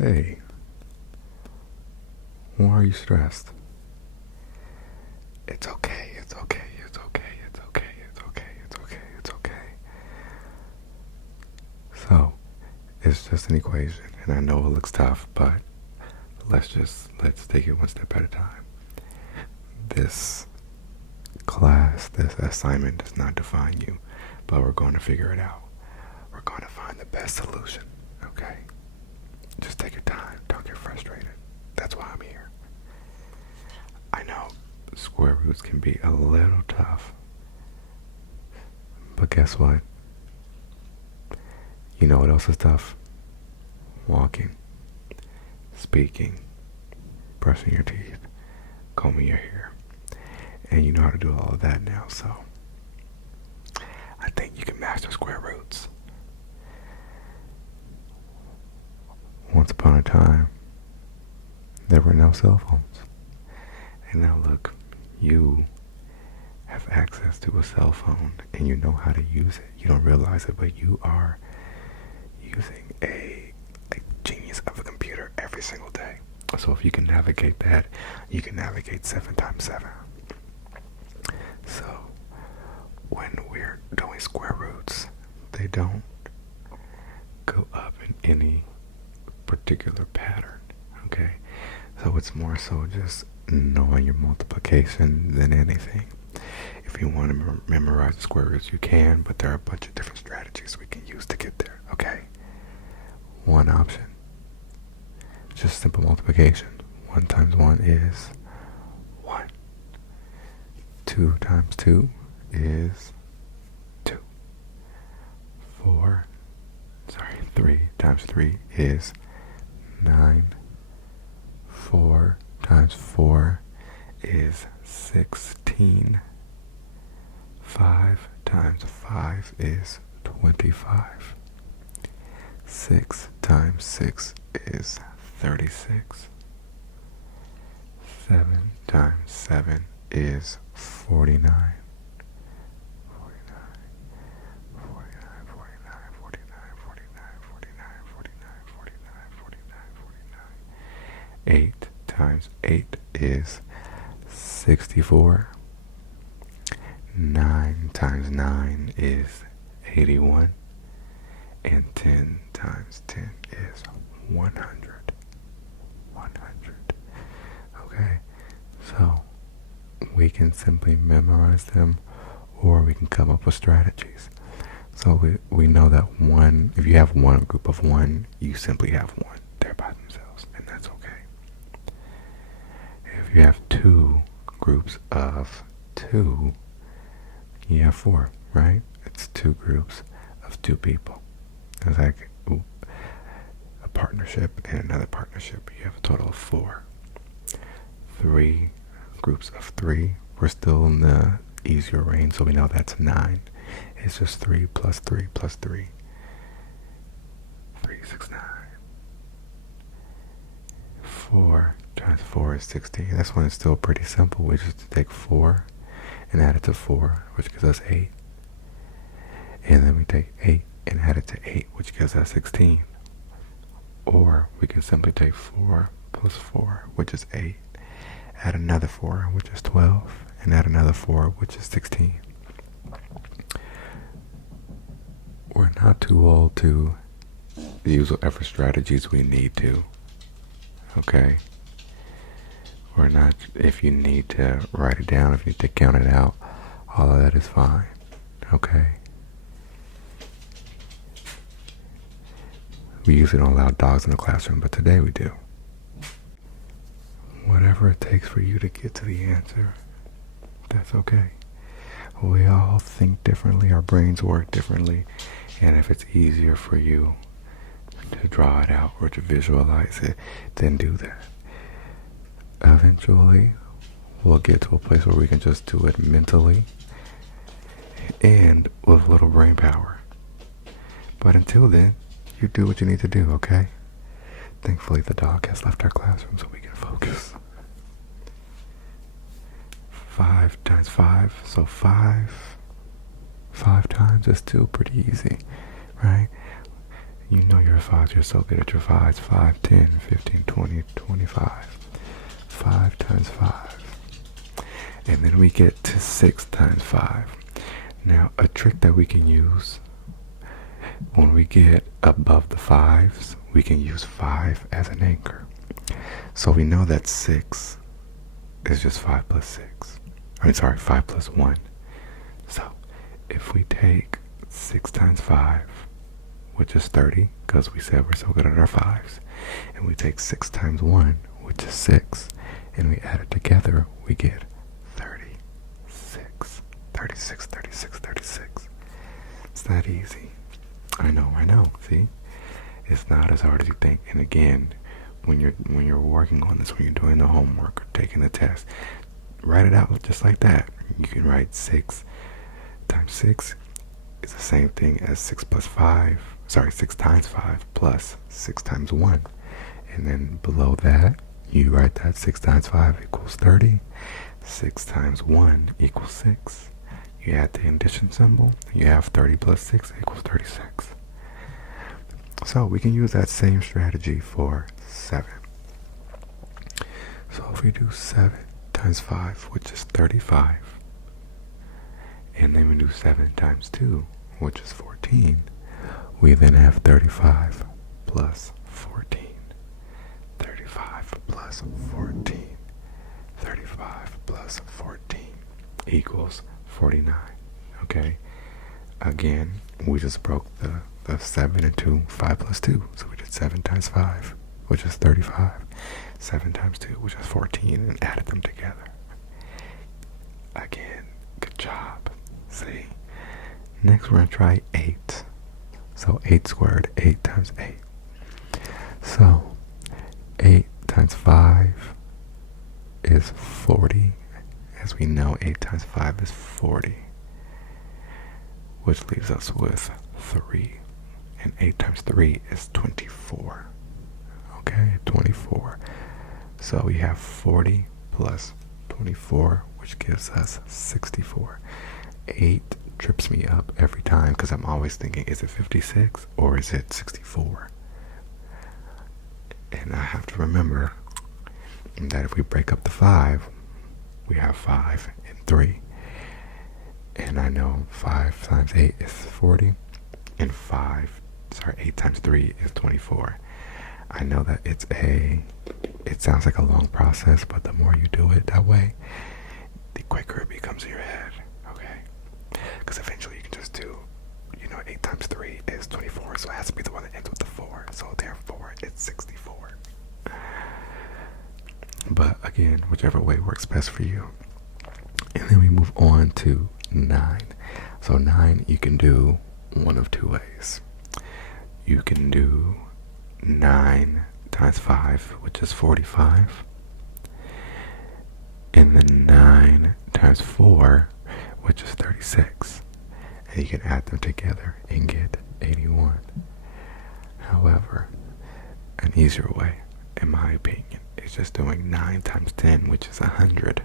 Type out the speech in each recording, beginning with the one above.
Hey, why are you stressed? It's okay, it's okay, it's okay, it's okay, it's okay, it's okay, it's okay. So, it's just an equation, and I know it looks tough, but let's take it one step at a time. This this assignment does not define you, but we're going to figure it out. We're going to find the best solution, okay? Just take your time, don't get frustrated. That's why I'm here. I know square roots can be a little tough, but guess what? You know what else is tough? Walking, speaking, brushing your teeth, combing your hair. And you know how to do all of that now, so I think you can master square roots. Once upon a time, there were no cell phones. And now look, you have access to a cell phone and you know how to use it. You don't realize it, but you are using a genius of a computer every single day. So if you can navigate that, you can navigate 7 times 7. So when we're doing square roots, they don't go up in any particular pattern, okay? So it's more so just knowing your multiplication than anything. If you want to memorize the square roots, you can, but there are a bunch of different strategies we can use to get there, okay? One option, just simple multiplication. 1 times 1 is 1. 2 times 2 is 2. 3 times 3 is 9. 4 times 4 is 16. 5 times 5 is 25. 6 times 6 is 36. 7 times 7 is 49. 8 times 8 is 64. 9 times 9 is 81. And 10 times 10 is 100. 100. Okay? So, we can simply memorize them, or we can come up with strategies. So we know that if you have one group of 1, you simply have 1. They're by themselves, and that's okay. If you have 2 groups of 2, you have 4, right? It's 2 groups of 2 people. It's like a partnership and another partnership. You have a total of 4. 3 groups of 3. We're still in the easier range, so we know that's 9. It's just 3 plus 3 plus 3. 3, 6, 9. 4 times 4 is 16. This one is still pretty simple. We just take 4 and add it to 4, which gives us 8. And then we take 8 and add it to 8, which gives us 16. Or we can simply take 4 plus 4, which is 8. Add another 4, which is 12. And add another 4, which is 16. We're not too old to use whatever strategies we need to. Okay? Or not, if you need to write it down, if you need to count it out, all of that is fine. Okay? We usually don't allow dogs in the classroom, but today we do. Whatever it takes for you to get to the answer, that's okay. We all think differently, our brains work differently, and if it's easier for you to draw it out or to visualize it, then do that. Eventually, we'll get to a place where we can just do it mentally and with little brain power. But until then, you do what you need to do, okay? Thankfully, the dog has left our classroom so we can focus. 5 times 5, so 5 times is still pretty easy, right? You know your fives. You're so good at your fives. 5, 10, 15, 20, 25. 5 times 5. And then we get to 6 times 5. Now, a trick that we can use when we get above the 5s, we can use 5 as an anchor. So we know that 6 is just 5 plus 6. 5 plus 1. So if we take 6 times 5, which is 30, because we said we're so good at our 5s, and we take 6 times 1, which is 6, and we add it together, we get 36. 36, 36, 36. It's that easy. I know. See? It's not as hard as you think. And again, when you're working on this, when you're doing the homework or taking the test, write it out just like that. You can write 6 times 6 is the same thing as 6 plus 5. 6 times 5 plus 6 times 1. And then below that, you write that 6 times 5 equals 30. 6 times 1 equals 6. You add the addition symbol, you have 30 plus 6 equals 36. So we can use that same strategy for 7. So if we do 7 times 5, which is 35, and then we do 7 times 2, which is 14, we then have 35 plus 14. 35 plus 14. 35 plus 14 equals 49. Okay? Again, we just broke the 7 into 5 plus 2. So we did 7 times 5, which is 35. 7 times 2, which is 14, and added them together. Again, good job. See? Next, we're going to try 8. So 8 squared, 8 times 8. So 8 times 5 is 40. As we know, 8 times 5 is 40, which leaves us with 3. And 8 times 3 is 24. Okay, 24. So we have 40 plus 24, which gives us 64. 8 trips me up every time because I'm always thinking, is it 56 or is it 64? And I have to remember that if we break up the 5, we have 5 and 3. And I know 5 times 8 is 40, and 8 times 3 is 24. I know that it sounds like a long process, but the more you do it that way, the quicker it becomes in your head, okay? Because eventually you can just do, 8 times 3 is 24, so it has to be the one that ends with the 4. So therefore, it's 64. But again, whichever way works best for you. And then we move on to 9. So 9 you can do one of two ways. You can do 9 times 5, which is 45. And then 9 times 4, which is 36. And you can add them together and get 81. However, an easier way, in my opinion, is just doing 9 times 10, which is 100.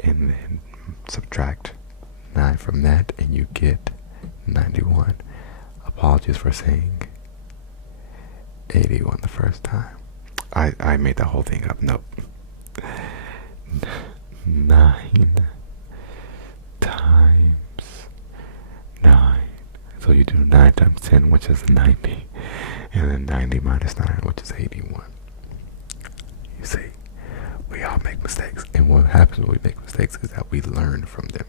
And then subtract 9 from that and you get 91. Apologies for saying 81 the first time. I made the whole thing up. Nope. 9 times 9. So you do 9 times 10, which is 90. And then 90 minus 9, which is 81. You see, we all make mistakes. And what happens when we make mistakes is that we learn from them.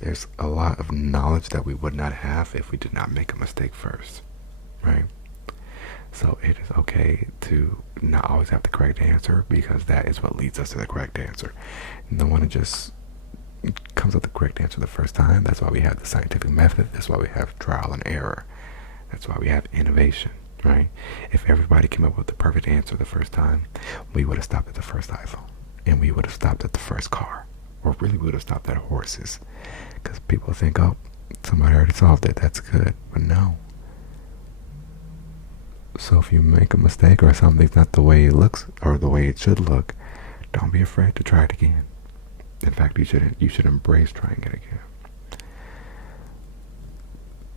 There's a lot of knowledge that we would not have if we did not make a mistake first. Right? So it is okay to not always have the correct answer, because that is what leads us to the correct answer. No one just comes up with the correct answer the first time. That's why we have the scientific method. That's why we have trial and error. That's why we have innovation, right? If everybody came up with the perfect answer the first time, we would have stopped at the first iPhone, and we would have stopped at the first car, or really would have stopped at horses, because people think, oh, somebody already solved it, that's good. But no. So if you make a mistake or something's not the way it looks or the way it should look, don't be afraid to try it again. In fact, you should embrace trying it again.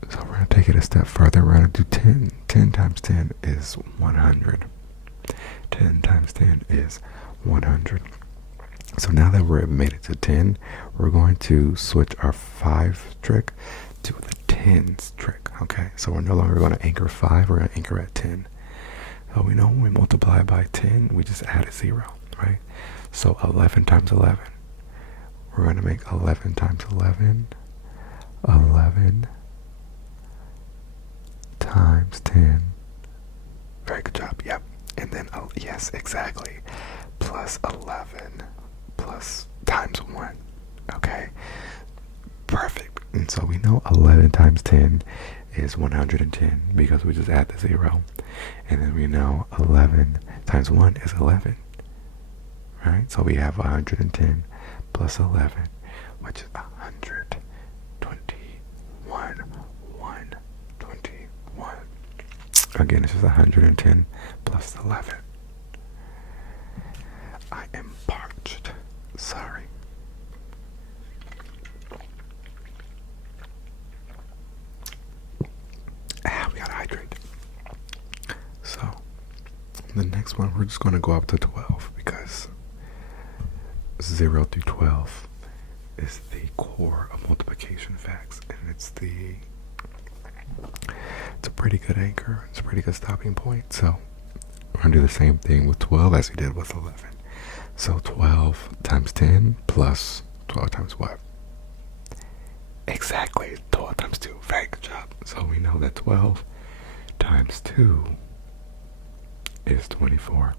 So we're going to take it a step further. We're going to do 10. 10 times 10 is 100. 10 times 10 is 100. So now that we've made it to 10, we're going to switch our 5 trick to the 10s trick, okay? So we're no longer going to anchor 5, we're going to anchor at 10. So we know when we multiply by 10, we just add a 0, right? So 11 times 11. We're going to make 11 times 11. 11 times 10. Very good job, yep. And then, oh, yes, exactly. Plus 11 plus times 1, okay? Perfect. And so we know 11 times 10 is 110 because we just add the 0. And then we know 11 times 1 is 11, right? So we have 110 plus 11, which is 121. 121. Again, it's just 110 plus 11. I am parched. Sorry. We gotta hydrate. So, the next one, we're just gonna go up to 12 because 0 through 12 is the core of multiplication facts, and it's a pretty good anchor. It's a pretty good stopping point. So, we're gonna do the same thing with 12 as we did with 11. So 12 times 10 plus 12 times what? Exactly, 12 times 2. Very good job. So we know that 12 times 2 is 24.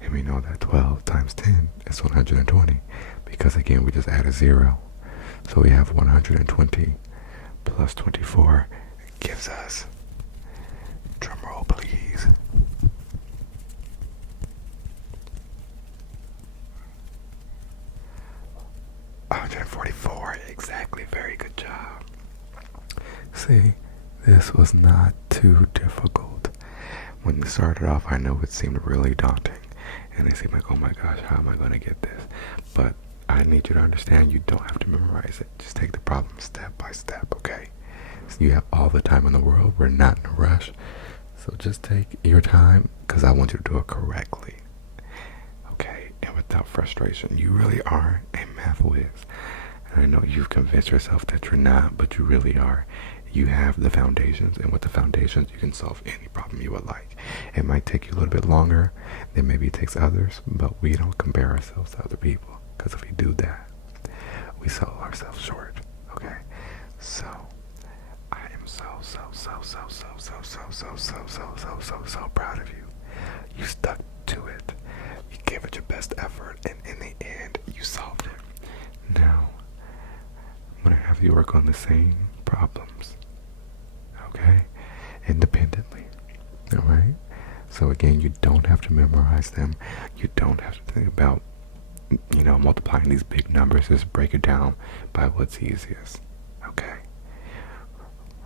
And we know that 12 times 10 is 120 because again we just add a 0. So we have 120 plus 24 gives us, drum roll please, 144. Exactly. Very good job. See, this was not too difficult. When you started off, I know it seemed really daunting. And it seemed like, oh my gosh, how am I going to get this? But I need you to understand you don't have to memorize it. Just take the problem step by step, okay? So you have all the time in the world. We're not in a rush. So just take your time because I want you to do it correctly. Okay? And without frustration. You really are a math whiz. And I know you've convinced yourself that you're not, but you really are. You have the foundations, and with the foundations, you can solve any problem you would like. It might take you a little bit longer than maybe it takes others, but we don't compare ourselves to other people, because if we do that, we sell ourselves short, okay? So, I am so proud of you. You stuck to it. You gave it your best effort, and in the end, you solved it. Now, I'm going to have you work on the same problems, okay, independently, all right? So again, you don't have to memorize them. You don't have to think about, multiplying these big numbers. Just break it down by what's easiest, okay?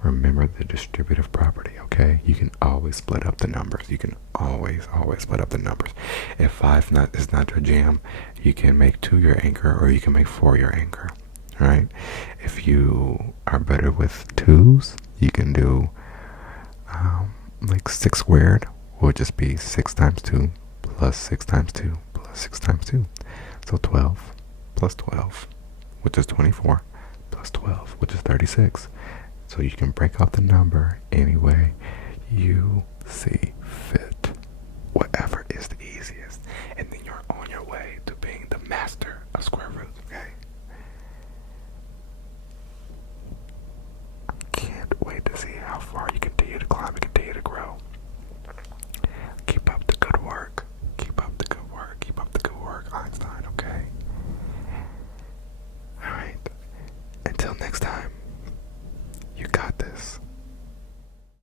Remember the distributive property, okay? You can always split up the numbers. You can always split up the numbers. If 5 is not your jam, you can make 2 your anchor, or you can make 4 your anchor. Right? If you are better with 2s, you can do like 6 squared will just be 6 times 2 plus 6 times 2 plus 6 times 2. So 12 plus 12, which is 24, plus 12, which is 36. So you can break out the number any way you see fit.